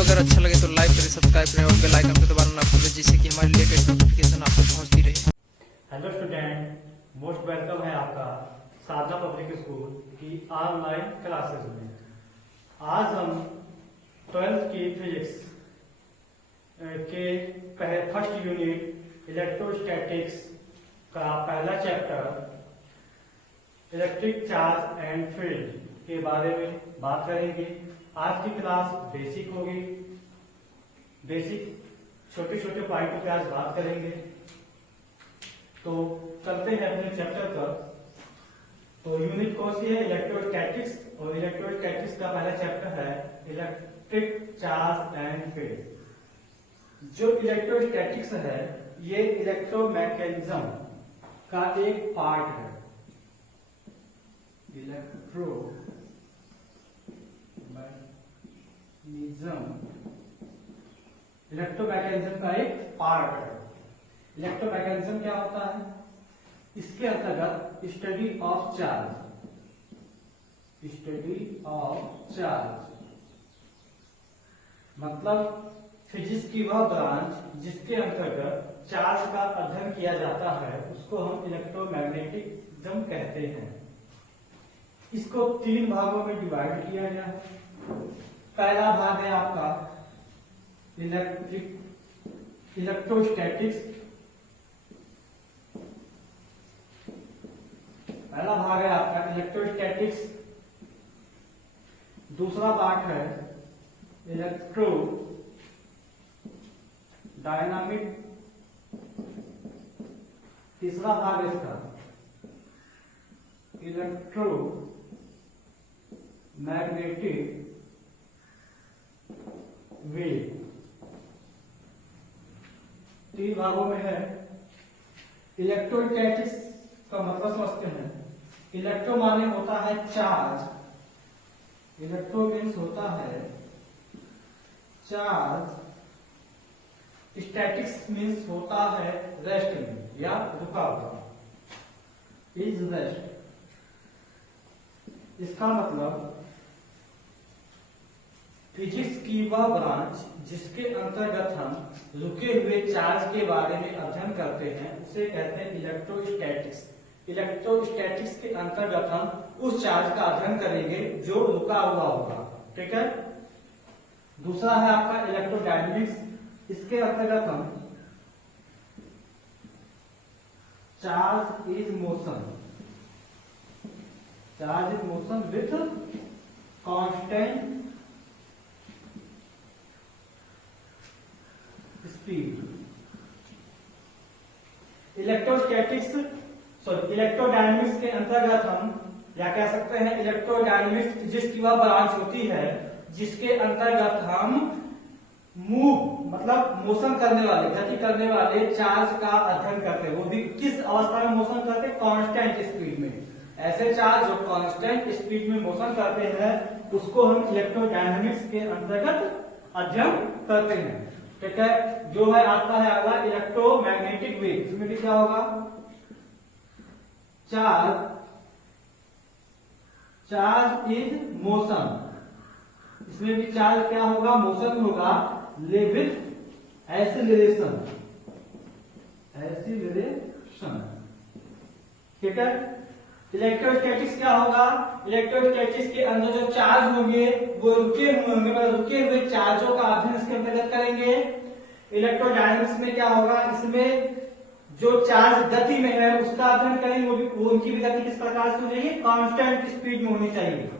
Video अगर अच्छा लगे तो लाइक करें, सब्सक्राइब करें और बेल आइकन को दबाना ना भूलें, जिससे कि हमारी लेटेस्ट नोटिफिकेशन आपको पहुंचती रहे। हेलो स्टूडेंट, मोस्ट वेलकम है आपका साधना पब्लिक स्कूल की ऑनलाइन क्लासेस में। आज हम 12th की फिजिक्स के फर्स्ट यूनिट इलेक्ट्रोस्टैटिक्स का पहला chapter electric charge and field के बारे में बात करेंगे। आज की क्लास बेसिक होगी। बेसिक छोटे छोटे पॉइंट पे आज बात करेंगे। तो चलते हैं अपने चैप्टर पर। तो यूनिट कौन सी है? इलेक्ट्रोस्टैटिक्स। और इलेक्ट्रोस्टैटिक्स का पहला चैप्टर है इलेक्ट्रिक चार्ज एंड फील्ड। जो इलेक्ट्रोस्टैटिक्स है ये इलेक्ट्रोमैकेनिज्म का एक पार्ट है। इलेक्ट्रोमैकेनिज्म का एक पार्ट है। इलेक्ट्रोमैकेनिज्म क्या होता है? इसके अंतर्गत स्टडी ऑफ चार्ज मतलब फिजिक्स की वह ब्रांच जिसके अंतर्गत चार्ज का अध्ययन किया जाता है उसको हम इलेक्ट्रोमैग्नेटिज्म कहते हैं। इसको 3 भागों में डिवाइड किया गया है। पहला भाग है आपका इलेक्ट्रोस्टैटिक्स। पहला भाग है आपका इलेक्ट्रोस्टैटिक्स। दूसरा पार्ट है इलेक्ट्रो डायनामिक। तीसरा भाग है इसका इलेक्ट्रो मैग्नेटिक वेव। 3 भागों में है। इलेक्ट्रोस्टैटिक्स का मतलब समझते हैं। इलेक्ट्रो माने होता है चार्ज। इलेक्ट्रो मीन्स होता है चार्ज। स्टैटिक्स मीन्स होता है रेस्ट में या रुका हुआ। Is rest. इसका मतलब फिजिक्स की वह ब्रांच जिसके अंतर्गत हम रुके हुए चार्ज के बारे में अध्ययन करते हैं उसे कहते हैं इलेक्ट्रोस्टैटिक्स। इलेक्ट्रोस्टैटिक्स के अंतर्गत हम उस चार्ज का अध्ययन करेंगे जो रुका हुआ होगा। ठीक है। दूसरा है आपका इलेक्ट्रोडायनेमिक्स। इसके अंतर्गत हम charge is motion with constant speed. Electrodynamics के अंतर्गत हम या कह सकते हैं इलेक्ट्रोडायनेमिक्स जिसकी वह ब्रांच होती है जिसके अंतर्गत हम मूव मतलब मोशन करने वाले गति करने वाले चार्ज का अध्ययन करते हैं। वो भी किस अवस्था में मोशन करते हैं? कांस्टेंट स्पीड में। ऐसे चार्ज जो कांस्टेंट स्पीड में मोशन करते हैं उसको हम इलेक्ट्रोडायनेमिक्स के अंतर्गत अध्ययन करते हैं। ठीक है। जो है आपका है अगला इलेक्ट्रोमैग्नेटिक वेव। इसमें भी क्या होगा? Charge is motion. इसमें भी चार्ज क्या होगा? मोशन होगा विथ एक्सीलरेशन। ठीक है। इलेक्ट्रोस्टैटिक्स क्या होगा? इलेक्ट्रोस्टैटिक्स के अंदर जो चार्ज होंगे वो रुके हुए होंगे, मतलब रुके हुए चार्जों का अध्ययन इसके अंतर्गत करेंगे। इलेक्ट्रोडायनेमिक्स में क्या होगा? इसमें जो चार्ज गति में है उसका अध्ययन करेंगे। वो उनकी भी गति किस प्रकार से होनी चाहिए? कांस्टेंट स्पीड में होनी चाहिए।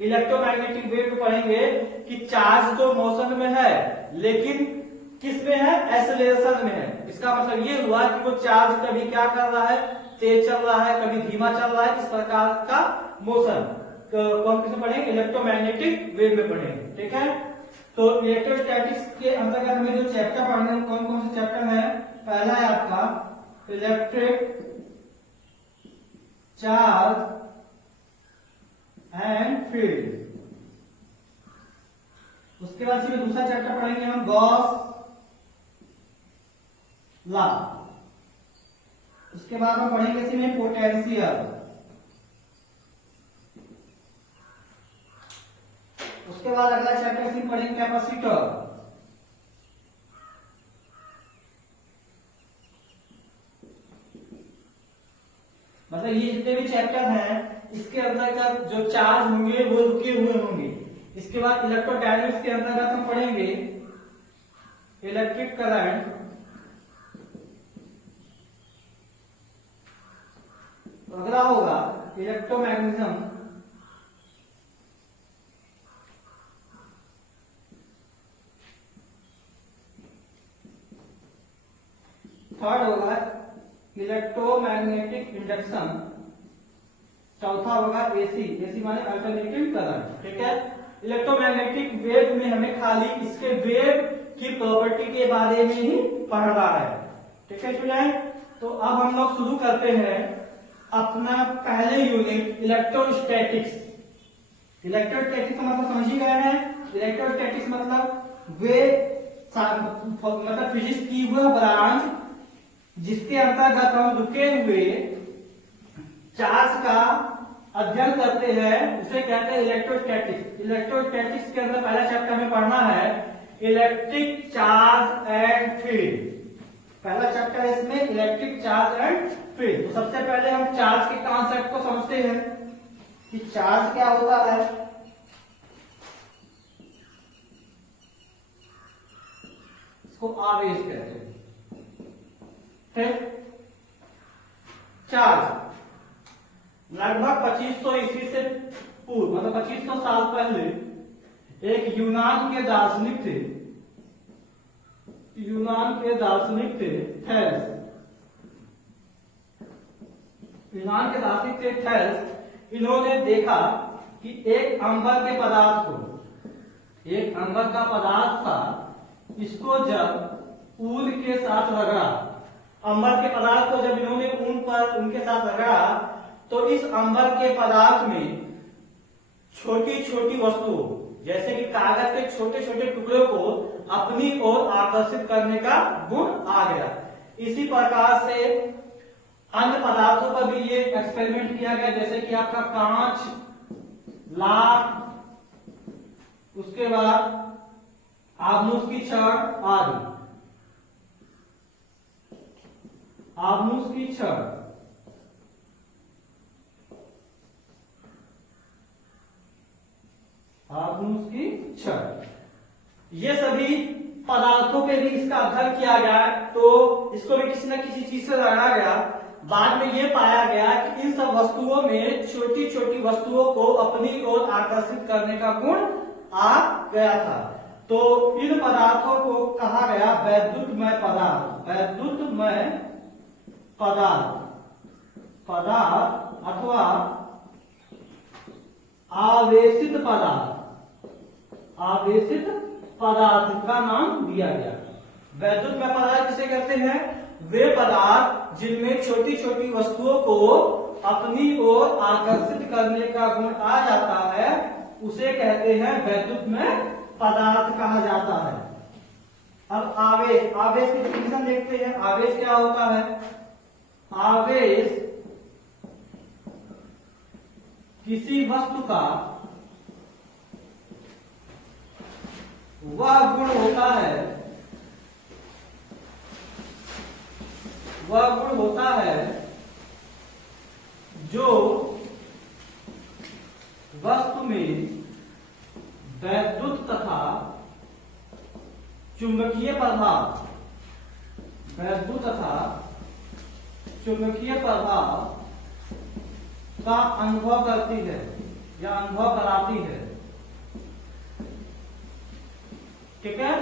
इलेक्ट्रोमैग्नेटिक वेव में पढ़ेंगे कि चार्ज तो मोशन में है लेकिन किस में है? एक्सेलरेशन में है। इसका मतलब ये हुआ कि वो चार्ज कभी क्या कर रहा है? तेज चल रहा है, कभी धीमा चल रहा है। इस प्रकार का मोशन कौन किसमें पढ़ेंगे? इलेक्ट्रोमैग्नेटिक वेव में पढ़ेंगे। ठीक है। तो इलेक्ट्रोस्टैटिक्स के अंतर्गत हमें जो चैप्टर पढ़ने हैं कौन कौन से चैप्टर है? पहला है आपका इलेक्ट्रिक चार्ज एंड फील्ड। उसके बाद फिर दूसरा चैप्टर पढ़ेंगे हम गॉस लॉ। उसके बाद हम पढ़ेंगे इसमें पोटेंशियल। उसके बाद अगला चैप्टर हम पढ़ेंगे कैपेसिटर। मतलब ये जितने भी चैप्टर हैं इसके अंतर्गत जो चार्ज होंगे वो रुके हुए होंगे। इसके बाद इलेक्ट्रोडायनेमिक्स के अंतर्गत हम पढ़ेंगे इलेक्ट्रिक करंट, अगला होगा इलेक्ट्रोमैग्नेटिज्म, थर्ड होगा इलेक्ट्रोमैग्नेटिक इंडक्शन, चौथा होगा एसी, एसी माने अल्टरनेटिंग करंट। ठीक है, इलेक्ट्रोमैग्नेटिक वेव में हमें खाली इसके वेव की प्रॉपर्टी के बारे में ही पढ़ना है। ठीक है स्टूडेंट, तो अब हम लोग शुरू करते हैं अपना पहले यूनिट इलेक्ट्रोस्टैटिक्स। इलेक्ट्रोस्टैटिक्स का मतलब समझ ही गए हैं। इलेक्ट्रोस्टैटिक्स मतलब वे मतलब फिजिक्स की वह ब्रांच जिसके अंतर्गत हम रुके हुए चार्ज का अध्ययन करते हैं उसे कहते हैं इलेक्ट्रोस्टैटिक्स। इलेक्ट्रोस्टैटिक्स के अंदर पहला चैप्टर में पढ़ना है इलेक्ट्रिक चार्ज एंड फील्ड। पहला चैप्टर है इसमें इलेक्ट्रिक चार्ज एंड फील्ड। तो सबसे पहले हम चार्ज के कॉन्सेप्ट को समझते हैं कि चार्ज क्या होता है। इसको आवेश कहते हैं। चार्ज लगभग 2500 ईस्वी से पूर्व, मतलब 2500 साल पहले एक यूनान के दार्शनिक थे थेल्स। यूनान के दार्शनिक थे थेल्स। इन्होंने देखा कि एक अंबर के पदार्थ को, एक अंबर का पदार्थ था, इसको जब ऊन के साथ रगड़ा, अंबर के पदार्थ को जब इन्होंने ऊन पर उनके साथ रगड़ा तो इस अंबर के पदार्थ में छोटी छोटी वस्तुओं जैसे कि कागज के छोटे छोटे टुकड़ों को अपनी ओर आकर्षित करने का गुण आ गया। इसी प्रकार से अन्य पदार्थों पर भी ये एक्सपेरिमेंट किया गया, जैसे कि आपका कांच, लाख, उसके बाद आबनूस की छड़ आदि। आबनूस की छड़, आबनूस की छड़, ये सभी पदार्थों पे भी इसका अध्ययन किया गया। तो इसको भी किसी न किसी चीज से रगड़ा गया। बाद में ये पाया गया कि इन सब वस्तुओं में छोटी छोटी वस्तुओं को अपनी ओर आकर्षित करने का गुण आ गया था। तो इन पदार्थों को कहा गया वैद्युतमय पदार्थ। वैद्युतमय पदार्थ, पदार्थ अथवा आवेशित पदार्थ, आवेशित पदार्थ का नाम दिया गया। वैद्युतमय पदार्थ किसे कहते हैं? वे पदार्थ जिनमें छोटी छोटी वस्तुओं को अपनी ओर आकर्षित करने का गुण आ जाता है उसे कहते हैं वैद्युतमय पदार्थ कहा जाता है। अब आवेश, आवेश की डेफिनेशन देखते हैं। आवेश क्या होता है? आवेश किसी वस्तु का वह गुण होता है, वह गुण होता है जो वस्तु में वैद्युत तथा चुंबकीय प्रभाव, वैद्युत तथा चुंबकीय प्रभाव का अनुभव करती है या अनुभव कराती है। ठीक है,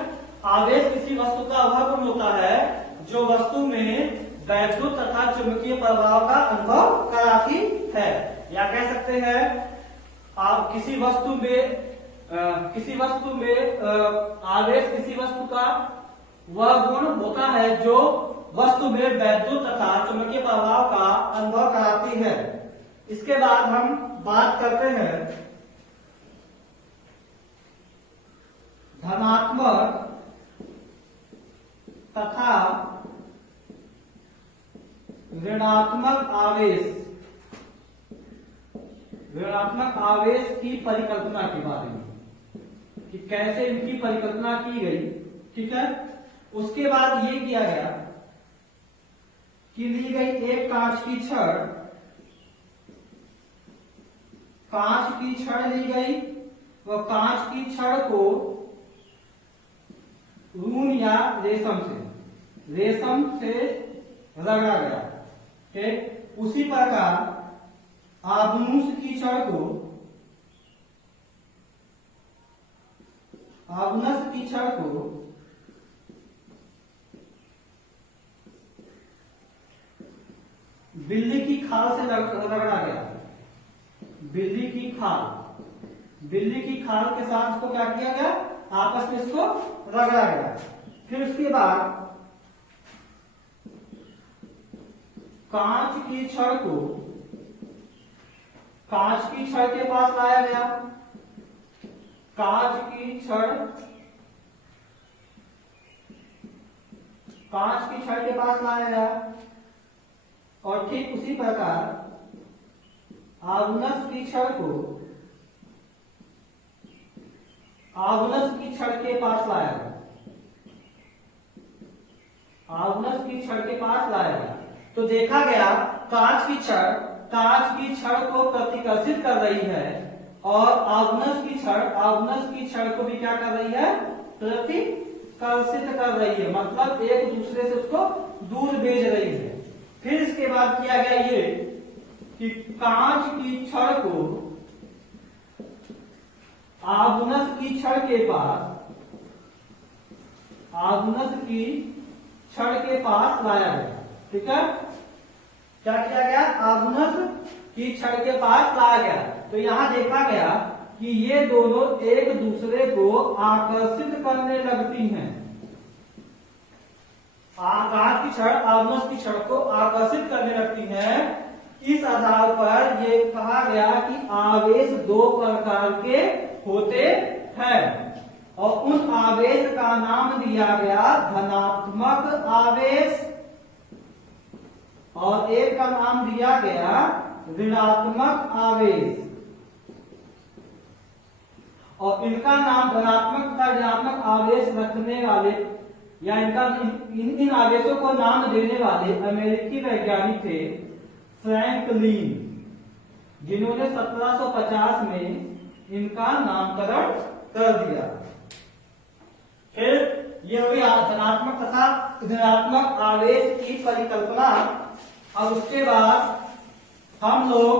आवेश किसी वस्तु का वह गुण होता है जो वस्तु में वैद्युत तथा चुंबकीय प्रभाव का अनुभव कराती है। या कह सकते हैं आप किसी वस्तु में आवेश किसी वस्तु का वह गुण होता है जो वस्तु में वैद्युत तथा चुंबकीय प्रभाव का अनुभव कराती है। इसके बाद हम बात करते हैं धनात्मक तथा ऋणात्मक आवेश, ऋणात्मक आवेश की परिकल्पना के बारे में। कि कैसे इनकी परिकल्पना की गई, ठीक है। उसके बाद ये किया गया कि ली गई एक कांच की छड़ ली गई, वह कांच की छड़ को ऊन या रेशम से रगड़ा गया, ठीक। उसी प्रकार आबनूस की छड़ को बिल्ली की खाल से रगड़ा गया। बिल्ली की खाल के साथ इसको क्या किया गया, आपस में इसको रगड़ा गया। फिर उसके बाद कांच की छड़ के पास लाया गया। कांच की छड़ के पास लाया गया और ठीक उसी प्रकार आगुनस की छड़ के पास लाया गया। तो देखा गया कांच की छड़ को प्रतिकर्षित कर रही है और आगुनस की छड़ को भी क्या कर रही है, प्रतिकर्षित कर रही है, मतलब एक दूसरे से उसको दूर भेज रही है। फिर इसके बाद किया गया ये कि कांच की छड़ को आगुनस की छड़ के पास लाया गया, ठीक है। क्या किया गया, आगुनस की छड़ के पास लाया गया। तो यहां देखा गया कि ये दोनों एक दूसरे को आकर्षित करने लगती हैं। कांच की छड़ आगुनस की छड़ को आकर्षित करने लगती हैं। इस आधार पर ये कहा गया कि आवेश दो प्रकार के होते हैं और उन आवेश का नाम दिया गया धनात्मक आवेश और एक का नाम दिया गया ऋणात्मक आवेश। और इनका नाम धनात्मक तथा ऋणात्मक आवेश रखने वाले या इन आवेशों को नाम देने वाले अमेरिकी वैज्ञानिक थे फ्रैंकलिन, जिन्होंने 1750 में इनका नामकरण कर दिया। फिर ये हुई धनात्मक तथा ऋणात्मक आवेश की परिकल्पना। अब उसके बाद हम लोग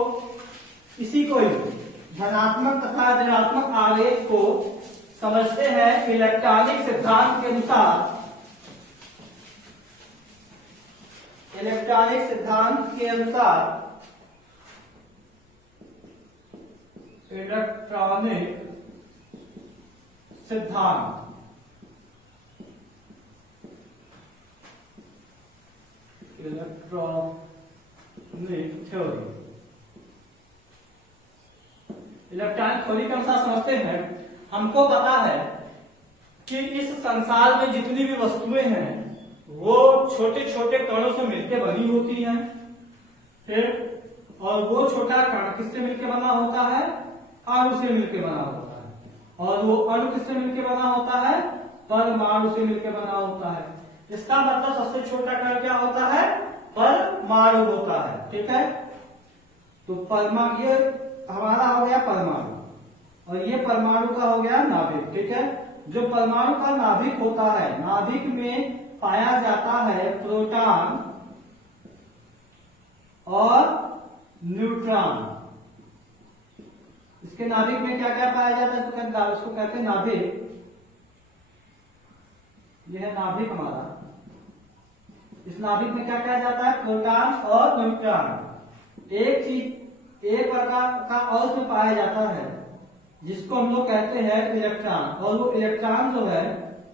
इसी को धनात्मक तथा ऋणात्मक आवेश को समझते हैं इलेक्ट्रॉनिक सिद्धांत के अनुसार। इलेक्ट्रॉनिक सिद्धांत के अनुसार थ्योरी। इलेक्ट्रॉनिक थ्योरी के अनुसार समझते हैं, हमको पता है कि इस संसार में जितनी भी वस्तुएं हैं वो छोटे छोटे कणों से मिलकर बनी होती हैं। फिर और वो छोटा कण किससे मिलकर बना होता है, अणु से मिलकर बना होता है। और वो अणु किससे मिलकर बना होता है, परमाणु से मिलकर बना होता है। इसका मतलब सबसे छोटा कण क्या होता है, परमाणु होता है, ठीक है। तो परमाणु ये हमारा हो गया परमाणु और ये परमाणु का हो गया नाभिक, ठीक है। जो परमाणु का नाभिक होता है, नाभिक में पाया जाता है प्रोटॉन और न्यूट्रॉन। इसके नाभिक में क्या क्या पाया जाता है, उसको कहते हैं नाभिक। यह है नाभिक हमारा। इस नाभिक में क्या किया जाता है, प्रोटॉन और न्यूट्रॉन। एक प्रकार का और उसमें पाया जाता है जिसको हम लोग कहते हैं इलेक्ट्रॉन। और वो इलेक्ट्रॉन जो है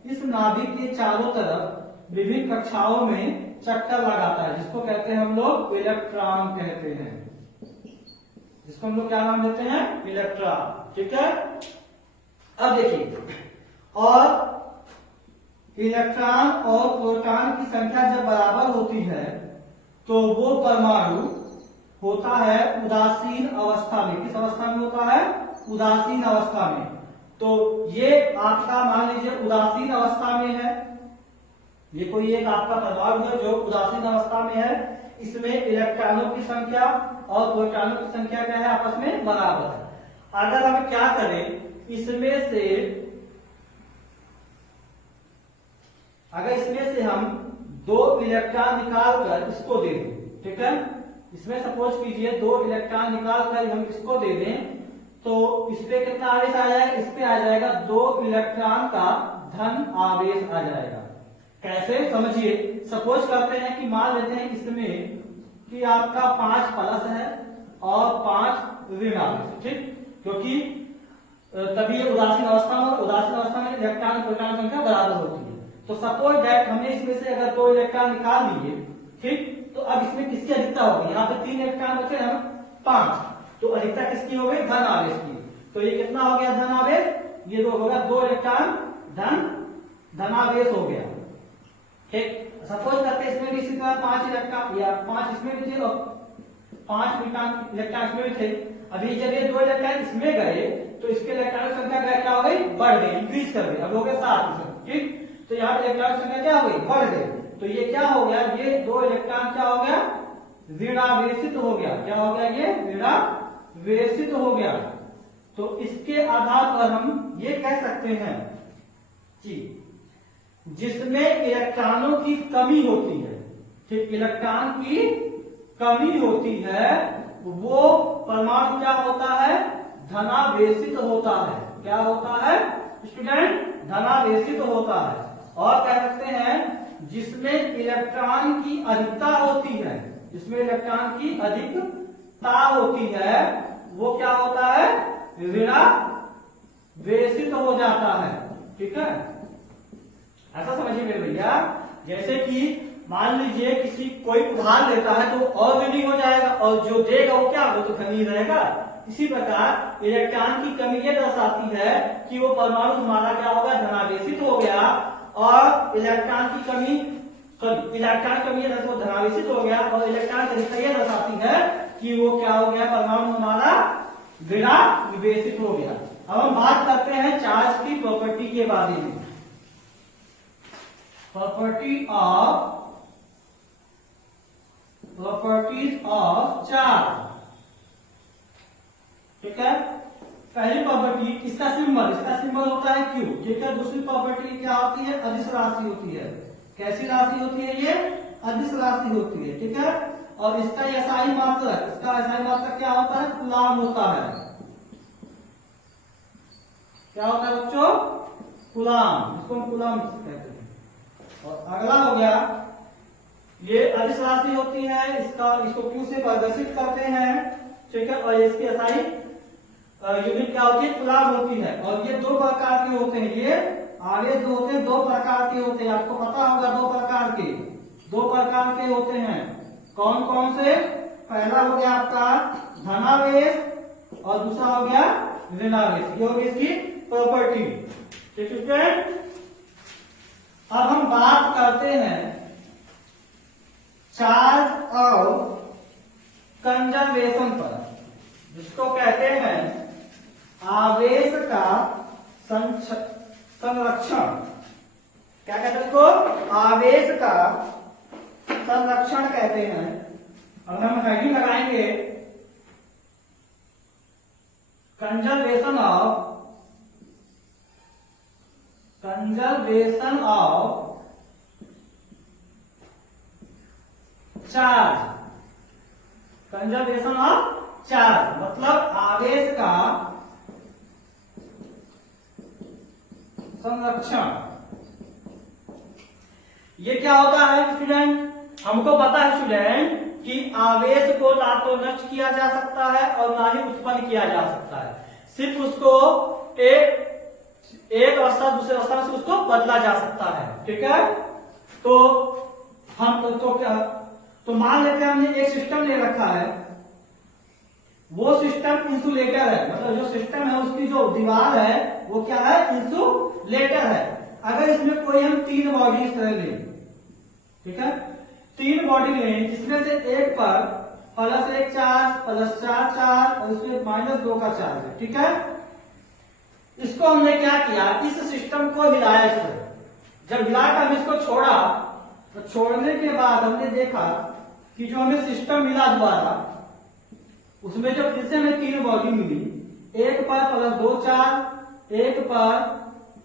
इस नाभिक के चारों तरफ विभिन्न कक्षाओं में चक्कर लगाता है, जिसको कहते हैं हम लोग इलेक्ट्रॉन कहते हैं। जिसको हम लोग क्या नाम देते हैं, इलेक्ट्रॉन, ठीक है। अब देखिए, और इलेक्ट्रॉन और प्रोटॉन की संख्या जब बराबर होती है तो वो परमाणु होता है उदासीन अवस्था में। किस अवस्था में होता है, उदासीन अवस्था में। तो ये आपका मान लीजिए उदासीन अवस्था में है, ये कोई एक आपका परमाणु है जो उदासीन अवस्था में है, इसमें इलेक्ट्रॉनों की संख्या और प्रोटॉनों की संख्या क्या है, आपस में बराबर है। अगर हम क्या करें, इसमें से हम 2 इलेक्ट्रॉन निकाल कर इसको दे दें, ठीक है, इसमें सपोज कीजिए 2 इलेक्ट्रॉन निकाल कर हम इसको दे दें, तो इस पे कितना आवेश आ जाएगा, इस पे आ जाएगा 2 इलेक्ट्रॉन का धन आवेश आ जाएगा। कैसे समझिए, सपोज करते हैं कि मान लेते हैं इसमें कि आपका 5 प्लस है और 5 ऋण आवेश, ठीक, क्योंकि तभी ये उदासीन अवस्था में, उदासीन अवस्था में इलेक्ट्रॉन प्रोटॉन संख्या बराबर होती है। तो सपोज दैट हमने इसमें से अगर 2 इलेक्ट्रॉन निकाल लिए, ठीक, तो अब इसमें किसकी अधिकता होगी, यहाँ पे 3 इलेक्ट्रॉन बचे, हम 5, तो अधिकता किसकी हो गई, धन आवेश की। तो ये कितना हो गया धन आवेश, ये 2 होगा, 2 इलेक्ट्रॉन धनावेश हो गया, ठीक। सपोज करते हैं इसमें भी इसी तरह 5 इलेक्ट्रॉन या 5 इसमें भी थे और 5 इलेक्ट्रॉन इसमें भी थे। अभी जब ये 2 इलेक्ट्रॉन इसमें गए तो इसके इलेक्ट्रॉन की संख्या क्या हो गई, बढ़ गई, इंक्रीज कर गई, अब हो गया 7, ठीक। तो यहाँ इलेक्ट्रॉन की संख्या क्या हो गई, बढ़ गई। तो ये क्या हो गया, ये 2 इलेक्ट्रॉन क्या हो गया, ऋणावेशित हो गया। क्या हो गया, ये ऋणावेशित हो गया। तो इसके आधार पर हम ये कह सकते हैं कि जिसमें इलेक्ट्रॉनों की कमी होती है, ठीक, इलेक्ट्रॉन की कमी होती है, वो परमाणु क्या होता है, धनावेशित होता है। क्या होता है स्टूडेंट, धनावेशित होता है। और कह सकते हैं जिसमें इलेक्ट्रॉन की अधिकता होती है, जिसमें इलेक्ट्रॉन की अधिकता होती है, वो क्या होता है, ऋणावेशित हो जाता है, ठीक है। ऐसा समझिए मेरे भैया, जैसे कि मान लीजिए किसी कोई उधार लेता है तो और ऋणी हो जाएगा, और जो देगा वो क्या, वो तो धनी रहेगा। इसी प्रकार इलेक्ट्रॉन की कमी ये दर्शाती है कि वो परमाणु हमारा क्या होगा, धनावेशित हो गया, और इलेक्ट्रॉन की कमी ये धनावेशित हो गया, और इलेक्ट्रॉन की अधिकता ये दर्शाती है कि वो क्या हो गया, परमाणु हमारा ऋणावेशित हो गया। अब हम बात करते हैं चार्ज की प्रॉपर्टी के बारे में। प्रॉपर्टीज ऑफ चार्ज, ठीक है। पहली प्रॉपर्टी, इसका सिंबल होता है Q, ठीक है। दूसरी प्रॉपर्टी क्या होती है, अदिश राशि होती है। कैसी राशि होती है, ये अदिश राशि होती है, ठीक है। और इसका SI मात्रक, क्या होता है, कूलाम होता है। क्या होता है बच्चों, कूलाम, इसको हम कूलाम कहते हैं। और अगला हो गया, ये अदिश राशि होती है, इसको Q से प्रदर्शित करते हैं, ठीक है। और इसकी SI यूनिट क्या होती है, कूलाम होती है। और ये 2 प्रकार के होते हैं, ये आवेश जो होते हैं 2 प्रकार के होते हैं, आपको पता होगा 2 प्रकार के होते हैं। कौन कौन से, पहला हो गया आपका धनावेश और दूसरा हो गया ऋणावेश। ये हो गई इसकी प्रॉपर्टी, ठीक है। अब हम बात करते हैं चार्ज और कंजर्वेशन पर, जिसको कहते हैं आवेश का संरक्षण। क्या कहते हैं इसको, आवेश का संरक्षण कहते हैं। अब हम हेडिंग लगाएंगे conservation of charge. Conservation of charge मतलब आवेश का संरक्षण। ये क्या होता है स्टूडेंट, हमको पता है स्टूडेंट कि आवेश को ना तो नष्ट किया जा सकता है और ना ही उत्पन्न किया जा सकता है, सिर्फ उसको एक अवस्था दूसरे अवस्था से उसको बदला जा सकता है, ठीक है। तो हम तो मान लेते हैं हमने एक सिस्टम ले रखा है, वो सिस्टम इंसुलेटर है, मतलब जो सिस्टम है उसकी जो दीवार है वो क्या है, इंसुलेटर है। अगर इसमें कोई हम 3 बॉडी इस तरह लें, ठीक है, 3 बॉडी लें, जिसमें से एक पर +1 चार्ज, +4 चार्ज और उसमें -2 का चार्ज है, ठीक है। इसको हमने क्या किया, इस सिस्टम को हिलाया इसको। जब हिलाकर हम इसको छोड़ा तो छोड़ने के बाद हमने देखा कि जो हमें सिस्टम मिला दोबारा, उसमें जो फिर से हमें 3 बॉडी मिली, एक पर +2 चार्ज, एक पर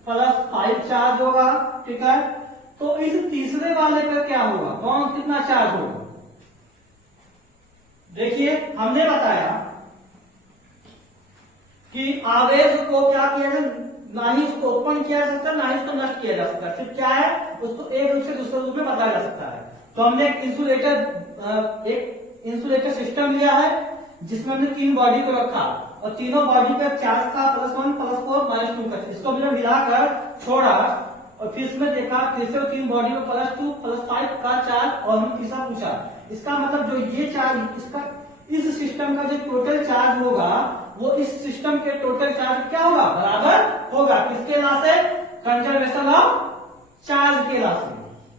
+5 चार्ज होगा, ठीक है। तो इस तीसरे वाले पर क्या होगा, कौन कितना चार्ज होगा? देखिए हमने बताया कि आवेश को क्या किया जाए, ना ही उसको उत्पन्न किया जा सकता है, ना ही उसको नष्ट किया जा सकता है। सिर्फ क्या है, उसको एक रूप से दूसरे रूप में बदला जा सकता है। तो हमने एक इंसुलेटर सिस्टम लिया है जिसमें हमने 3 बॉडी को रखा और तीनों बॉडी पर चार्ज था +1 +4 -2 का। इसको हमने मिलाकर छोड़ा और फिर इसमें देखा, फिर से 3 बॉडी में +2 +5 का चार्ज और हम तीसरा पूछा। इसका मतलब जो ये चार्ज, इसका इस सिस्टम का जो टोटल चार्ज होगा वो इस सिस्टम के टोटल चार्ज क्या होगा, बराबर होगा किसके ला से, कंजर्वेशन ऑफ चार्ज के ला से।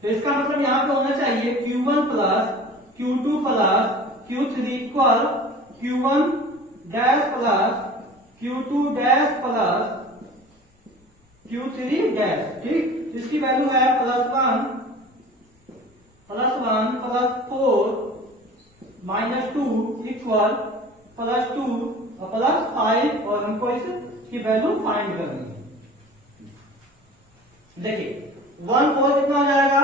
तो इसका मतलब यहाँ पे होना चाहिए Q1 + Q2 + Q3 equal Q1 dash + Q2 dash + Q3 dash, ठीक। इसकी वैल्यू है +1 +4 -2 इक्वल +2 और +5 और हमको इसकी वैल्यू फाइंड करनी है। देखिए 1 4 कितना हो जाएगा,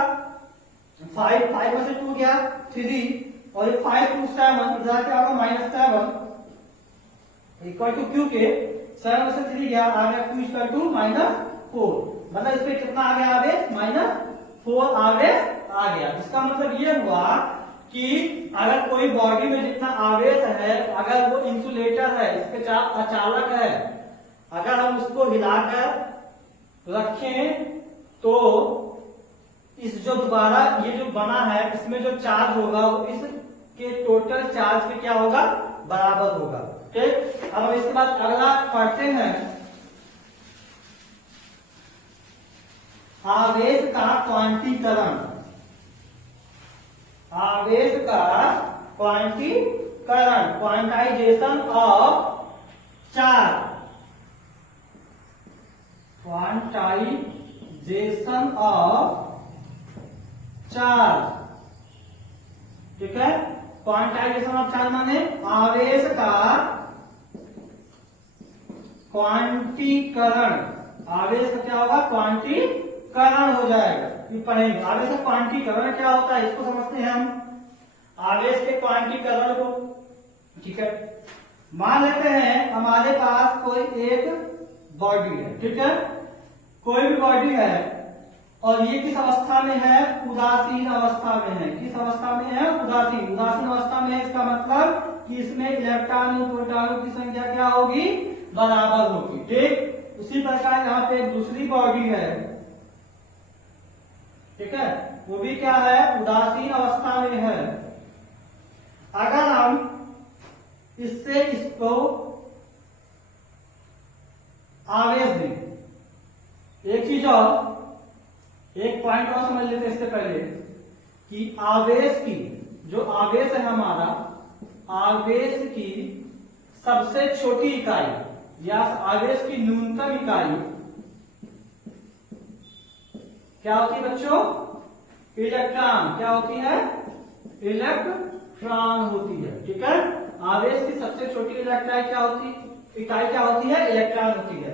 5 में से 2 गया 3 और 5 2 7 इधर क्या होगा -7 इक्वल टू Q के 7 में से 3 गया, आ गया Q इक्वल टू -4। मतलब इस पे कितना आ गया आवेश, -4 आवेश आ गया। इसका मतलब ये हुआ कि अगर कोई बॉडी में जितना आवेश है, अगर वो इंसुलेटर है, इसके अचालक है, अगर हम उसको हिलाकर रखें तो इस जो दोबारा ये जो बना है इसमें जो चार्ज होगा वो इसके टोटल चार्ज के क्या होगा, बराबर होगा, ठीक। अब इसके बाद अगला पढ़ते हैं, आवेश का क्वांटीकरण। आवेश का क्वांटीकरण, quantization of charge, quantization of charge, ठीक है। क्वांटाइजेशन ऑफ चार्ज माने आवेश का क्वांटीकरण। आवेश का क्या होगा, क्वांटीकरण हो जाएगा, ये पढ़ेंगे। आवेश का क्वांटीकरण क्या होता है इसको समझते हैं हम, आवेश के क्वांटीकरण को, ठीक है। मान लेते हैं हमारे पास कोई एक बॉडी है, ठीक है, कोई भी बॉडी है और ये किस अवस्था में है, उदासीन अवस्था में है। किस अवस्था में है, उदासीन। उदासीन अवस्था में है, इसका मतलब कि इसमें इलेक्ट्रॉन और प्रोटॉनों की संख्या क्या होगी, बराबर होगी, ठीक। उसी प्रकार यहाँ पे एक दूसरी बॉडी है, ठीक है, वो भी क्या है, उदासीन अवस्था में है। अगर हम इससे इसको आवेश दें, एक चीज और, एक पॉइंट और समझ लेते हैं इससे पहले कि आवेश की, जो आवेश है हमारा, आवेश की सबसे छोटी इकाई या आवेश की न्यूनतम इकाई क्या होती है बच्चों, इलेक्ट्रॉन। क्या होती है, इलेक्ट्रॉन होती है, ठीक है। आवेश की सबसे छोटी इकाई क्या होती है, इलेक्ट्रॉन होती है।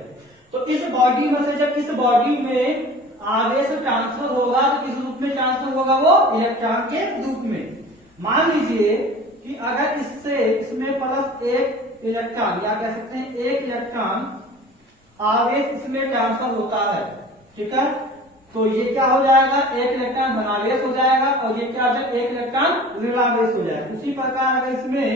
तो इस बॉडी में से जब इस बॉडी में आवेश ट्रांसफर होगा तो किस रूप में ट्रांसफर होगा, वो इलेक्ट्रॉन के रूप में। मान लीजिए कि अगर इसमें +1 इलेक्ट्रॉन या कह सकते हैं 1 इलेक्ट्रॉन आवेश इसमें ट्रांसफर होता है, ठीक है, तो ये क्या हो जाएगा, 1 इलेक्ट्रॉन धनावेश हो जाएगा और ये क्या हो जाएगा, 1 इलेक्ट्रॉन ऋणावेश हो जाएगा। उसी प्रकार अगर इसमें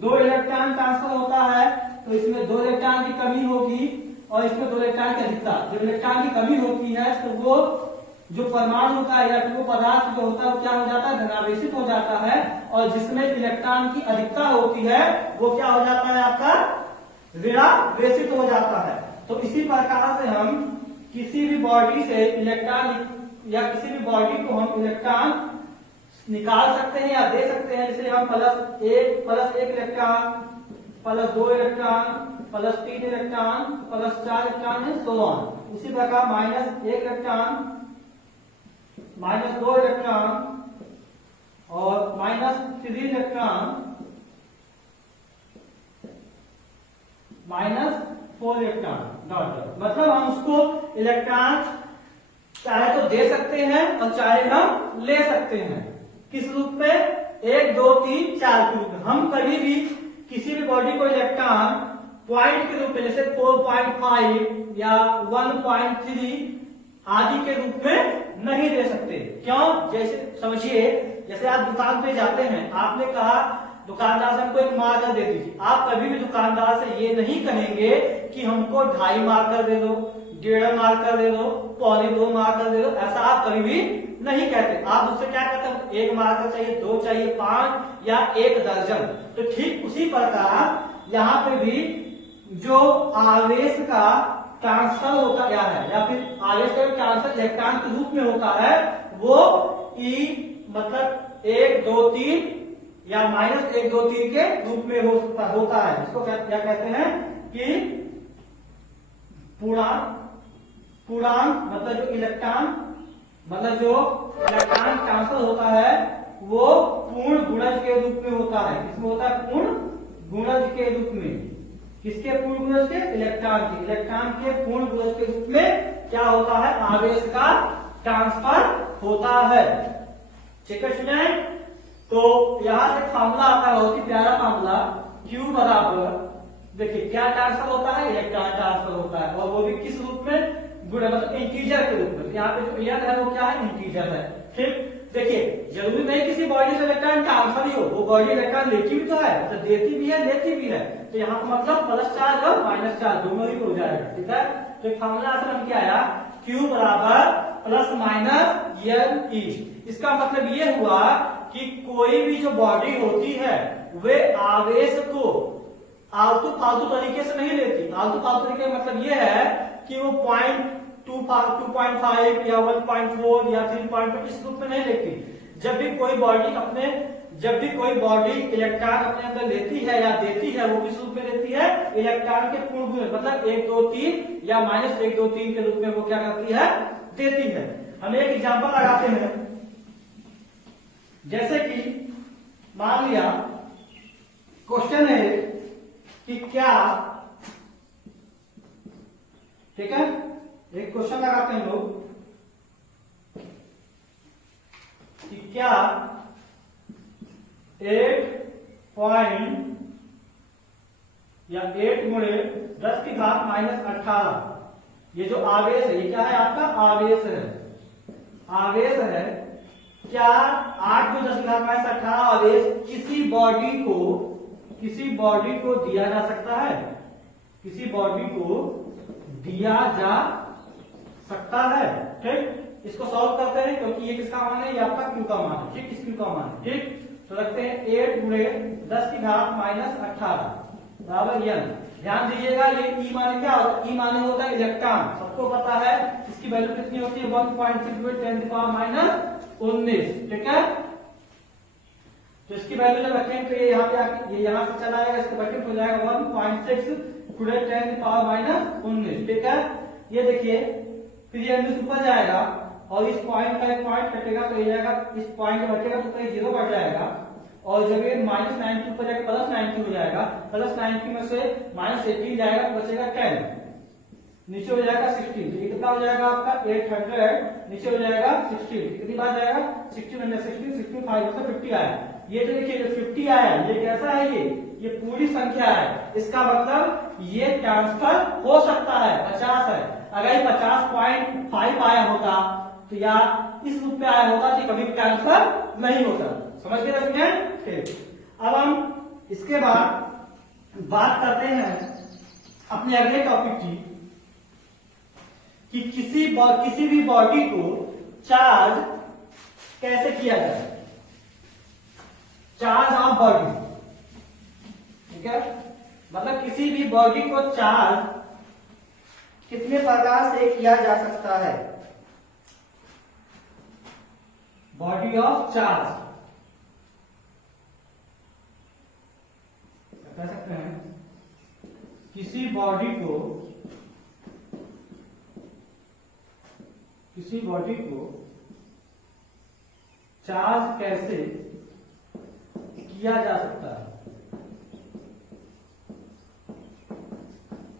2 इलेक्ट्रॉन ट्रांसफर होता है तो इसमें 2 इलेक्ट्रॉन की कमी होगी और इसमें 2 इलेक्ट्रॉन की अधिकता। जब इलेक्ट्रॉन की कमी होती है तो वो जो परमाणु होता है या फिर वो पदार्थ जो होता है वो क्या हो जाता है, धनावेशित हो जाता है, और जिसमें इलेक्ट्रॉन की अधिकता होती है वो क्या हो जाता है, आपका ऋणावेशित हो जाता है। तो इसी प्रकार से हम किसी भी बॉडी से इलेक्ट्रॉन या किसी भी बॉडी को हम इलेक्ट्रॉन निकाल सकते हैं या दे सकते हैं। जैसे हम +1 इलेक्ट्रॉन +2 इलेक्ट्रॉन +3 इलेक्ट्रॉन +4 इलेक्ट्रॉन है, सो ऑन। इसी प्रकार -1 इलेक्ट्रॉन, -2 इलेक्ट्रॉन और -3 इलेक्ट्रॉन, -4 इलेक्ट्रॉन डॉट डॉट। मतलब हम उसको इलेक्ट्रॉन चाहे तो दे सकते हैं और चाहे हम ले सकते हैं। किस रूप में? 1 2 3 4 के रूप में। हम कभी भी किसी भी बॉडी को इलेक्ट्रॉन पॉइंट के रूप में, जैसे 4.5 या 1.3 आदि के रूप में नहीं दे सकते। क्यों? जैसे समझिए, जैसे आप दुकान पे जाते हैं, आपने कहा दुकानदार से हमको एक मार्कर दे दीजिए। आप कभी भी दुकानदार से ये नहीं कहेंगे कि हमको 2.5 मार्कर दे दो, 1.5 मार्कर दे दो, 2.25 मार्कर दे दो। ऐसा आप कभी भी नहीं कहते। आप उससे क्या कहते हैं? 1 मार्कर चाहिए, 2 चाहिए, 5 या 1 दर्जन। तो ठीक उसी प्रकार यहाँ पे भी जो आवेश का ट्रांसफर होता क्या है, या फिर आवेश का ट्रांसफर इलेक्ट्रॉन के रूप में होता है, वो ई मतलब 1 2 3 या -1 2 3 के रूप में होता है। इसको क्या कहते हैं कि पूर्णांक मतलब जो इलेक्ट्रॉन ट्रांसफर होता है वो पूर्ण गुणज के रूप में होता है। किसमें होता है? पूर्ण गुणज के रूप में। किसके पूर्ण गुणज के? इलेक्ट्रॉन के। इलेक्ट्रॉन के पूर्ण गुणज के रूप में क्या होता है? आवेश का ट्रांसफर होता है। ठीक है स्टूडेंट? तो यहां से फॉर्मूला आता है, बहुत ही प्यारा फॉर्मूला, Q बराबर, देखिए क्या ट्रांसफर होता है? इलेक्ट्रॉन ट्रांसफर होता है, और वो भी किस रूप में? गुण मतलब इंटीजर के रूप में। यहाँ पे जो एन है वो क्या है? इंटीजर है। ठीक, देखिए जरूरी नहीं किसी बॉडी से इलेक्ट्रॉन ट्रांसफर ही हो, वो बॉडी इलेक्ट्रॉन लेती भी तो है, तो देती भी है लेती भी है। तो यहाँ पर मतलब +4 और -4 दोनों ही हो जाएगा। ठीक है, तो एक फॉर्मूला हम क्या आया? Q बराबर ±NE। इसका मतलब ये हुआ कि कोई भी जो बॉडी होती है वे आवेश को आलतू फालतू तरीके से नहीं लेती। आलतू फालतू तरीके का मतलब ये है कि वो 2.5 या 1.4 या 3.5 इस रूप में नहीं लेती। जब भी कोई बॉडी इलेक्ट्रॉन अपने अंदर लेती है या देती है, वो किस रूप में देती है? इलेक्ट्रॉन के पूर्ण गुण मतलब 1 2 3 या -1 2 3 के रूप में वो क्या करती है? देती है। हम एक एग्जांपल लगाते हैं, जैसे कि मान लिया क्वेश्चन है कि क्या, ठीक है, एक क्वेश्चन लगाते हैं लोग कि क्या 8 गुणे 10 की घात -18, ये जो आवेश है, ये क्या है? आपका आवेश है। आवेश है क्या 8 गुणे 10 की घात -18 आवेश किसी बॉडी को दिया जा सकता है? किसी बॉडी को दिया जा सकता है। ठीक, इसको सॉल्व करते हैं, क्योंकि ये किसका मान है? ये आपका Q का मान है। ठीक, किस Q का मान है? ठीक, तो रखते हैं 8 गुणे 10 की घात -18 बराबर n। ध्यान दीजिएगा, ये E माने क्या होता है? E माने होता है इलेक्ट्रॉन। सबको पता है इसकी वैल्यू कितनी होती है? 1.6 × 10⁻19। ठीक है, तो इसकी वैल्यू जब रखें तो ये यहाँ पे आके, ये यहाँ से चला आएगा, इसका बकेट हो जाएगा 1.6 × 10⁻19। ठीक है, ये देखिए, फिर ये ऊपर जाएगा और इस पॉइंट का एक पॉइंट कटेगा तो ये जाएगा, इस पॉइंट का बचेगा तो कहीं 0 बढ़ जाएगा, और जब ये -90 ऊपर जाकर +90 हो जाएगा, +90 में से -18 जाएगा तो बचेगा 10, नीचे हो जाएगा 16। तो ये कितना हो जाएगा आपका? 800, नीचे हो जाएगा 16। कितनी बार जाएगा? 16 में 16 65 मतलब 50 आया। ये जो देखिए जो 50 आया, ये कैसा है? ये पूरी संख्या है। इसका मतलब ये ट्रांसफर हो सकता है, 50 है। अगर ये 50.5 आया होता तो या इस रूप में आया होता तो कभी ट्रांसफर नहीं होता। समझ गए स्टूडेंट? ठीक, अब हम इसके बाद बात करते हैं अपने अगले टॉपिक की, कि किसी भी बॉडी को चार्ज कैसे किया जाए। चार्ज ऑफ बॉडी, ठीक है, मतलब किसी भी बॉडी को चार्ज कितने प्रकार से किया जा सकता है? बॉडी ऑफ चार्ज कह सकते हैं किसी बॉडी को चार्ज कैसे किया जा सकता है।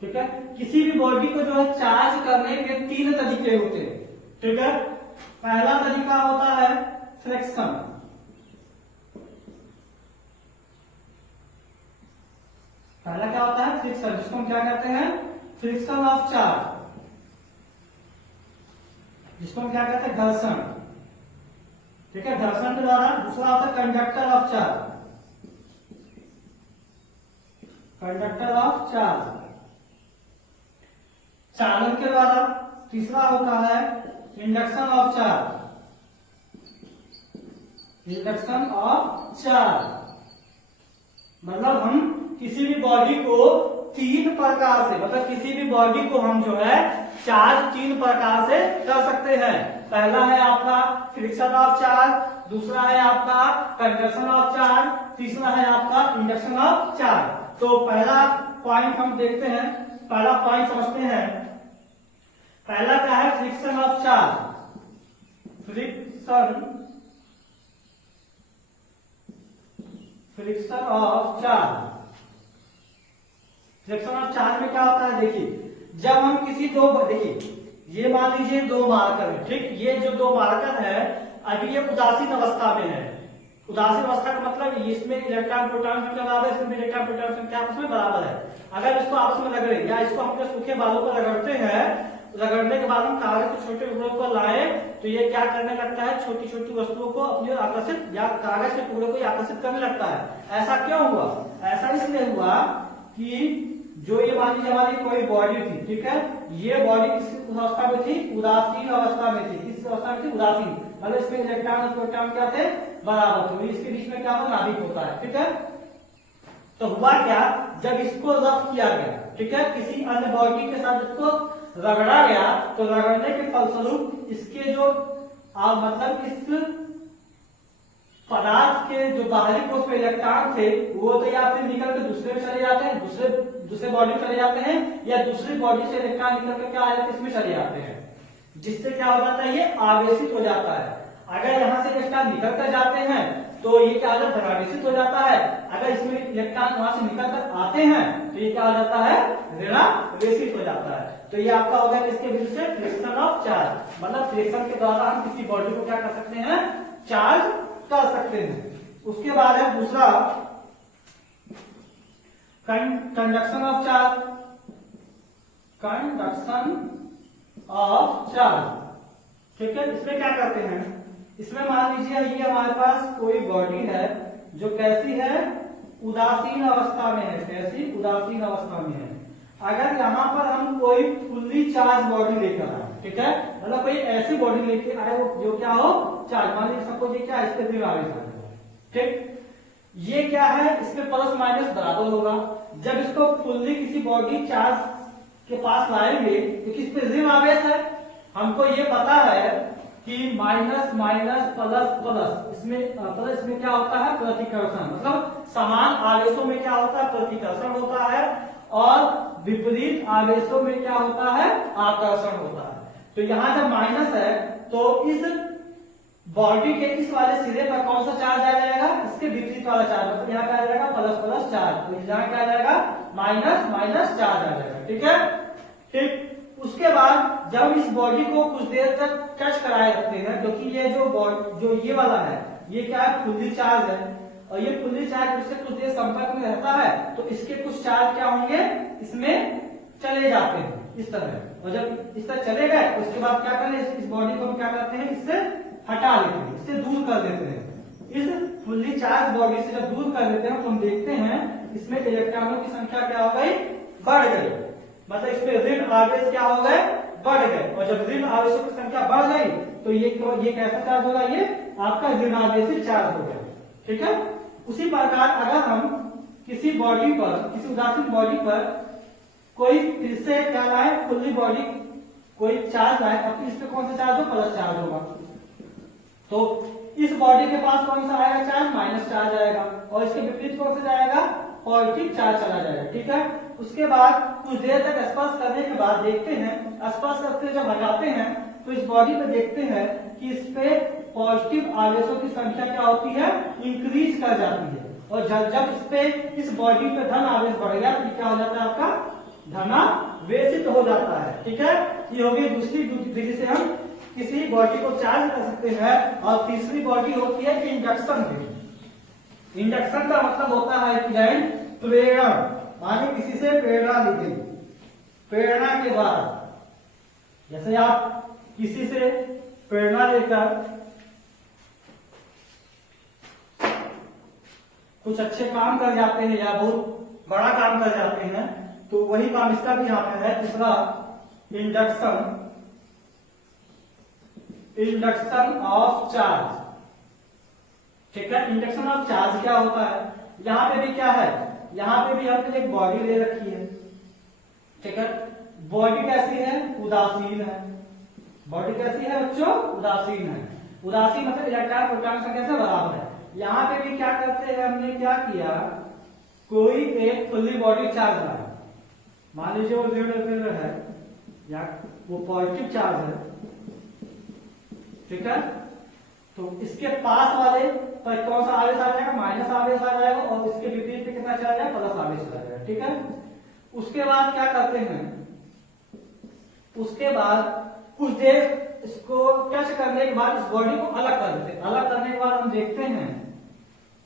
ठीक है, किसी भी बॉडी को जो है चार्ज करने के 3 तरीके होते हैं। ठीक है, पहला तरीका होता है फ्रिक्शन। पहला क्या होता है फ्रिक्शन, जिसको हम क्या कहते हैं फ्रिक्शन ऑफ चार्ज, जिसको हम क्या कहते हैं घर्षण। ठीक है, घर्षण के द्वारा। दूसरा होता है conductor of charge, conductor of charge चालन के द्वारा। तीसरा होता है induction of charge, induction of charge. मतलब हम किसी भी बॉडी को 3 प्रकार से, मतलब किसी भी बॉडी को हम जो है चार्ज 3 प्रकार से कर सकते हैं। पहला है आपका फ्रिक्शन ऑफ चार्ज, दूसरा है आपका कंडक्शन ऑफ चार्ज, तीसरा है आपका इंडक्शन ऑफ चार्ज। तो पहला पॉइंट हम देखते हैं, पहला पॉइंट समझते हैं। पहला क्या है friction of charge. Friction of charge, friction of charge में क्या होता है देखिए, जब हम किसी देखिए ये मान लीजिए 2 मार्कर है। ठीक, ये जो 2 मार्कर है अभी ये उदासीन अवस्था में है। उदासीन अवस्था का मतलब इसमें इलेक्ट्रॉन प्रोटॉन संख्या बराबर है, इसमें भी इलेक्ट्रॉन प्रोटॉन संख्या आपस में बराबर है। अगर इसको आपस में रगड़े या इसको हम जो सूखे बालों पर रगड़ते हैं, रगड़ने के बाद हम कागज के छोटे टुकड़ों को लाए तो ये क्या करने लगता है, छोटी छोटी वस्तुओं को अपनी ओर आकर्षित या कागज के टुकड़ों को आकर्षित करने लगता है। ऐसा क्यों हुआ? ऐसा इसलिए हुआ कि जो ये मान लीजिए हमारी कोई बॉडी थी, ठीक है, ये बॉडी किस अवस्था में थी, उदासीन अवस्था में थी। किस अवस्था में थी? उदासीन। मतलब इसमें इलेक्ट्रॉन और प्रोटॉन क्या थे, बराबर थे। इसके बीच में क्या होता है, नाभिक होता है। ठीक है, तो हुआ क्या, जब इसको रब किया गया, ठीक है, किसी अन्य बॉडी के साथ इसको रगड़ा गया, तो रगड़ने के फलस्वरूप इसके जो मतलब इस पदार्थ के जो बाहरी कोश में इलेक्ट्रॉन थे वो तो या फिर निकल के दूसरे में चले जाते हैं, दूसरे बॉडी में चले जाते हैं, या दूसरी बॉडी से इलेक्ट्रॉन निकल के क्या आ जाते हैं, इसमें चले जाते हैं, जिससे क्या हो जाता है, ये आवेशित हो जाता है। अगर यहाँ से इलेक्ट्रॉन निकल कर जाते हैं तो ये क्या हो जाता है, धनावेशित हो जाता है। अगर इसमें इलेक्ट्रॉन वहां से निकल कर आते हैं तो ये क्या हो जाता है, ऋणावेशित हो जाता है। तो ये आपका हो गया इसके विरुद्ध से फ्रिक्शन ऑफ चार्ज। मतलब फ्रिक्शन के द्वारा हम किसी बॉडी को क्या कर सकते हैं, चार्ज कर सकते हैं। उसके बाद है दूसरा conduction of charge, conduction of charge. ठीक है, इसमें क्या करते हैं, इसमें मान लीजिए ये हमारे पास कोई बॉडी है जो कैसी है, उदासीन अवस्था में है। कैसी? उदासीन अवस्था में है। अगर यहाँ पर हम कोई फुल्ली चार्ज बॉडी लेकर आए, ठीक है, मतलब कोई ऐसी बॉडी लेके आए वो जो क्या हो, चार्ज। मान लीजिए सपोज ये क्या है, इस पे ऋण आवेश आ रहा है। ठीक, ये क्या है, इसमें प्लस माइनस बराबर होगा। जब इसको फुल्ली किसी बॉडी चार्ज के पास लाएंगे तो किस पे ऋण आवेश है, हमको ये पता है कि माइनस माइनस प्लस प्लस, इसमें क्या होता है, प्रतिकर्षण। मतलब समान आवेशों में क्या होता है, प्रतिकर्षण होता है, और विपरीत आवेशों में क्या होता है, आकर्षण होता है। तो यहाँ जब माइनस है तो इस बॉडी के इस वाले सिरे पर कौन सा चार्ज आ जाएगा, इसके विपरीत वाला चार्ज, मतलब यहाँ क्या आ जाएगा, प्लस प्लस चार्ज। तो यहाँ क्या आ जाएगा, माइनस माइनस चार्ज आ जाएगा। ठीक है, ठीक। उसके बाद जब इस बॉडी को कुछ देर तक टच कराए रखते हैं, क्योंकि ये जो ये वाला है ये क्या है, फुल्ली चार्ज है, और ये फुल्ली चार्ज उससे कुछ देर संपर्क में रहता है तो इसके कुछ चार्ज क्या होंगे, इसमें चले जाते हैं इस तरह। और जब इस तरह चले गए उसके बाद क्या करें, इस बॉडी को हम क्या करते हैं, इससे हटा लेते हैं, इससे दूर कर देते हैं। इस फुल्ली चार्ज बॉडी से जब दूर कर देते हैं तो हम देखते हैं इसमें इलेक्ट्रॉनों की संख्या क्या हो गई, बढ़ गई। मतलब इसमें ऋण आवेश क्या हो गए, बढ़ गए। और जब ऋण आवेशों की संख्या बढ़ गई तो ये कैसा चार्ज होगा, ये आपका ऋण आवेशित चार्ज हो गया। ठीक है, उसी प्रकार अगर हम किसी बॉडी पर, किसी उदासीन बॉडी पर कोई फिर से क्या लाए, फुल्ली बॉडी कोई चार्ज लाए, अब इस पे कौन सा चार्ज हो, प्लस चार्ज होगा। तो इस बॉडी के पास कौन सा आएगा चार्ज, माइनस चार्ज आएगा, और इसके विपरीत कौन सा जाएगा, पॉजिटिव चार्ज चला जाएगा। ठीक है, उसके बाद कुछ देर तक स्पर्श करने के बाद देखते हैं, स्पर्श करते जब हटाते हैं तो इस बॉडी पे देखते हैं कि इस पे पॉजिटिव आवेशों की संख्या क्या होती है, इंक्रीज कर जाती है। और जब इस पे इस बॉडी पे धन आवेश बढ़ गया तो क्या हो जाता है, आपका धनावेशित हो जाता है। ठीक है, ये हो गई दूसरी विधि से हम किसी बॉडी को चार्ज कर सकते हैं। और तीसरी बॉडी होती है इंडक्शन की। इंडक्शन का मतलब होता है कि प्रेरणा, माने किसी से प्रेरणा ली गई, प्रेरणा के बाद जैसे आप किसी से प्रेरणा लेकर कुछ अच्छे काम कर जाते हैं या बहुत बड़ा काम कर जाते हैं, तो वही काम इसका भी यहाँ पे है। तीसरा इंडक्शन, इंडक्शन ऑफ चार्ज। ठीक है, इंडक्शन ऑफ चार्ज क्या होता है, यहाँ पे भी क्या है, यहाँ पे भी हमने एक बॉडी ले रखी है। ठीक है, बॉडी कैसी है, उदासीन है। बॉडी कैसी है बच्चों, उदासीन है। उदासीन मतलब इलेक्ट्रॉन प्रोटॉन संख्या से बराबर है। यहाँ पे भी क्या करते हैं, हमने क्या किया, कोई एक फुल्ली बॉडी चार्ज लाया, मान लीजिए वो Z है या वो पॉजिटिव चार्ज है। ठीक है, तो इसके पास वाले पर कौन सा आवेश आ जाएगा, माइनस आवेश आ जाएगा, और इसके विपरीत पे कितना चला जाएगा, प्लस आवेश चला जाएगा। ठीक है, उसके बाद क्या करते हैं, उसके बाद कुछ देर इसको टच करने के बाद इस बॉडी को अलग कर देते हैं। अलग करने के बाद हम देखते हैं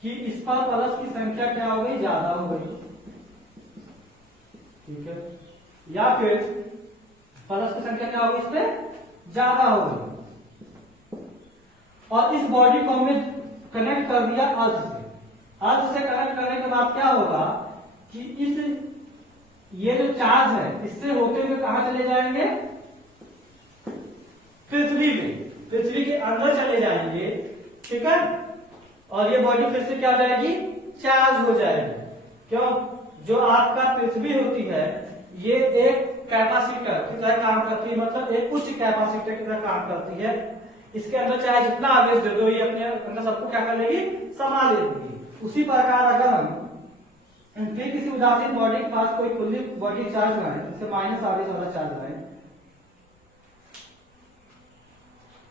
कि इस पर प्लस की संख्या क्या हो गई, ज्यादा हो गई। ठीक है, या फिर प्लस की संख्या क्या होगी, इस पे ज्यादा हो गई। और इस बॉडी को हमने कनेक्ट कर दिया अर्थ से। अर्थ से कनेक्ट करने के बाद क्या होगा कि ये जो चार्ज है इससे होते हुए कहां चले जाएंगे, पृथ्वी में, पृथ्वी के अंदर चले जाएंगे। ठीक है, और ये बॉडी फिर से क्या हो जाएगी, चार्ज हो जाएगी। क्यों, जो आपका पृथ्वी होती है ये एक कैपेसिटर की तरह काम करती है, मतलब एक उच्च कैपेसिटर की तरह काम करती है। इसके अंदर चाहे जितना आवेश दे दो ये अपने अंदर सबको क्या कर लेगी, समा लेगी। उसी प्रकार अगर हम फिर किसी उदासीन बॉडी के पास कोई फुल्ली बॉडी चार्ज लाए, जैसे माइनस आवेश वाला चार्ज लाए,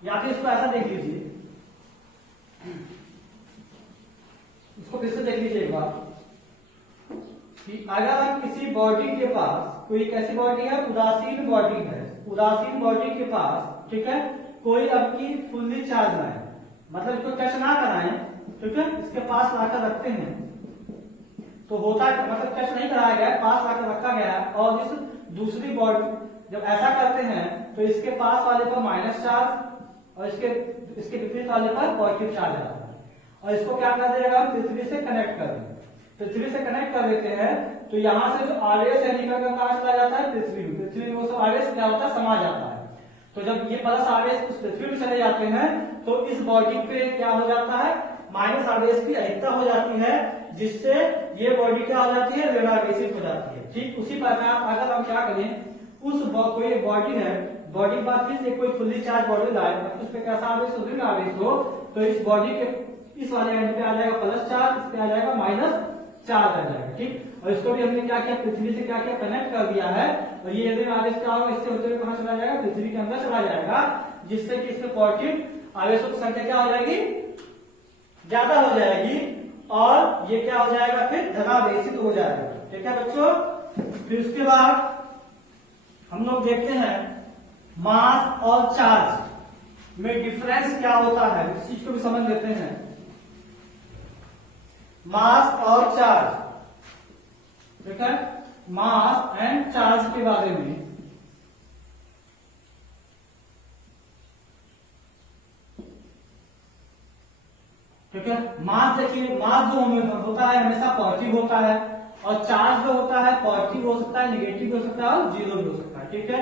या फिर इसको ऐसा देख लीजिए, इसको फिर से देख लीजिए एक बार कि अगर हम किसी बॉडी के पास, कोई कैसी बॉडी है, उदासीन बॉडी है, उदासीन बॉडी के पास, ठीक है, कोई आपकी फुल्ली चार्ज लाए, मतलब इसको टच ना कराएं, ठीक है, इसके पास लाकर रखते हैं, तो होता है मतलब टच नहीं कराया गया, पास लाकर रखा गया है। और इस दूसरी बॉडी जब ऐसा करते हैं तो इसके पास वाले पर माइनस चार्ज और इसके विपरीत वाले पर पॉजिटिव चार्ज आता है। और इसको क्या कर देगा, पृथ्वी से कनेक्ट कर देंगे। पृथ्वी से कनेक्ट कर देते हैं तो यहाँ से जो आवेश है निकल कर कहां चला जाता है, पृथ्वी में। पृथ्वी में वो सब आवेश क्या होता है, समा जाता है। तो जब ये प्लस आवेश उस पृथ्वी में चले जाते हैं तो इस बॉडी पे क्या हो जाता है, माइनस आवेश की अधिकता हो जाती है, जिससे ये बॉडी क्या हो जाती है, ऋणावेशित हो जाती है। ठीक उसी प्रकार अगर हम क्या करें, उस कोई बॉडी है, बॉडी के बाद फिर से कोई फुल्ली चार्ज बॉडी लाए, उस पे कैसा आवेश हो, ऋण आवेश हो, तो इस बॉडी के इस वाले एंड पे आ जाएगा प्लस चार्ज, इस पे आ जाएगा माइनस चार्ज आ जाएगा। ठीक, और इसको भी हमने क्या किया, पृथ्वी से क्या किया, कनेक्ट कर दिया है। और ये ऋण आवेश क्या होगा, इससे होते हुए कहां चला जाएगा, पृथ्वी के अंदर चला जाएगा, जिससे कि इसमें पॉजिटिव आवेशों की संख्या क्या हो जाएगी, ज्यादा हो जाएगी, और ये क्या हो जाएगा, फिर धनावेशित हो जाएगा। ठीक है बच्चों, फिर उसके बाद हम लोग देखते हैं मास और चार्ज में डिफरेंस क्या होता है, इस चीज को भी समझ लेते हैं। मास और चार्ज, ठीक है, मास एंड चार्ज के बारे में ठीक है। मास देखिए, मास जो होता है हमेशा पॉजिटिव होता है, और चार्ज जो होता है पॉजिटिव हो सकता है, निगेटिव हो सकता है और जीरो भी हो सकता है। ठीक है,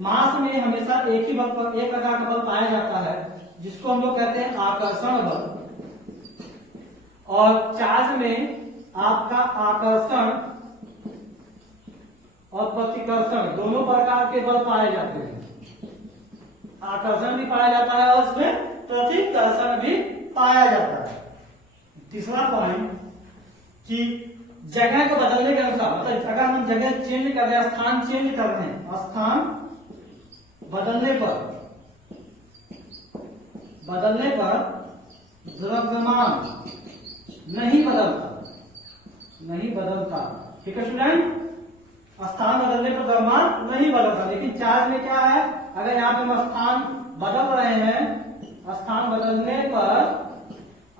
मास में हमेशा एक ही बल पर, एक प्रकार का बल पाया जाता है, जिसको हम लोग कहते हैं आकर्षण बल। और चार्ज में आपका आकर्षण और प्रतिकर्षण दोनों प्रकार के बल पाए जाते हैं। आकर्षण भी पाया जाता है और इसमें प्रतिकर्षण भी पाया जाता है। तीसरा पॉइंट कि जगह को बदलने के अनुसार, मतलब अगर हम जगह चेंज कर रहे हैं, स्थान चेंज कर रहे हैं, स्थान बदलने पर द्रव्यमान नहीं बदलता। ठीक है स्टूडेंट, स्थान बदलने पर द्रव्यमान नहीं बदलता। लेकिन चार्ज में क्या है, अगर यहाँ पे हम स्थान बदल रहे हैं, स्थान बदलने पर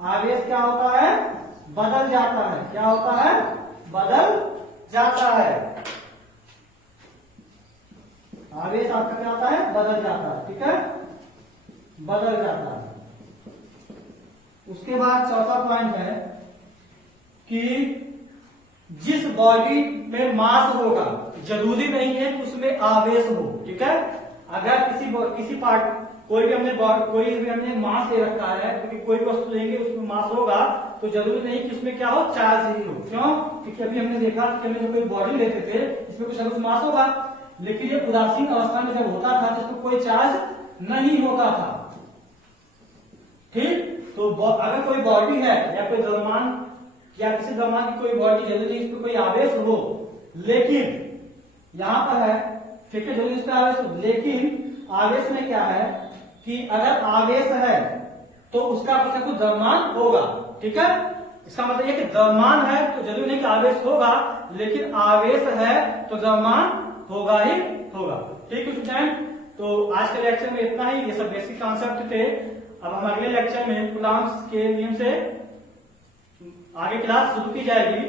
आवेश क्या होता है, बदल जाता है। क्या होता है, बदल जाता है। आवेश आपका क्या होता है, बदल जाता है। ठीक है, बदल जाता है। उसके बाद चौथा पॉइंट है कि जिस बॉडी में मास होगा, जरूरी नहीं है कि उसमें आवेश हो। ठीक है, अगर किसी पार्ट कोई भी हमने मास ले रखा है, क्योंकि कोई भी वस्तु लेंगे उसमें मास होगा, तो जरूरी नहीं कि उसमें क्या हो, चार्ज ही हो। क्यों, क्योंकि अभी हमने देखा कि हमने जब कोई बॉडी लेते थे इसमें कुछ कुछ मास होगा, लेकिन ये उदासीन अवस्था में जब होता था तो इसमें कोई चार्ज नहीं होता था। ठीक, तो अगर कोई बॉडी है या कोई द्रव्यमान या किसी द्रव्यमान की कोई बॉडी, जरूरी नहीं इसमें कोई आवेश हो, लेकिन यहां पर है, ठीक है, जरूरी इसमें आवेश हो, लेकिन आवेश में क्या है कि अगर आवेश है तो उसका कुछ ना कुछ द्रव्यमान होगा। ठीक है, इसका मतलब ये कि द्रव्यमान है तो जरूरी नहीं कि आवेश होगा, लेकिन आवेश है तो द्रव्यमान होगा ही होगा। ठीक है स्टूडेंट, तो आज के लेक्चर में इतना ही। ये सब बेसिक कॉन्सेप्ट थे। अब हम अगले लेक्चर में कूलॉम्स के नियम से आगे क्लास शुरू की जाएगी।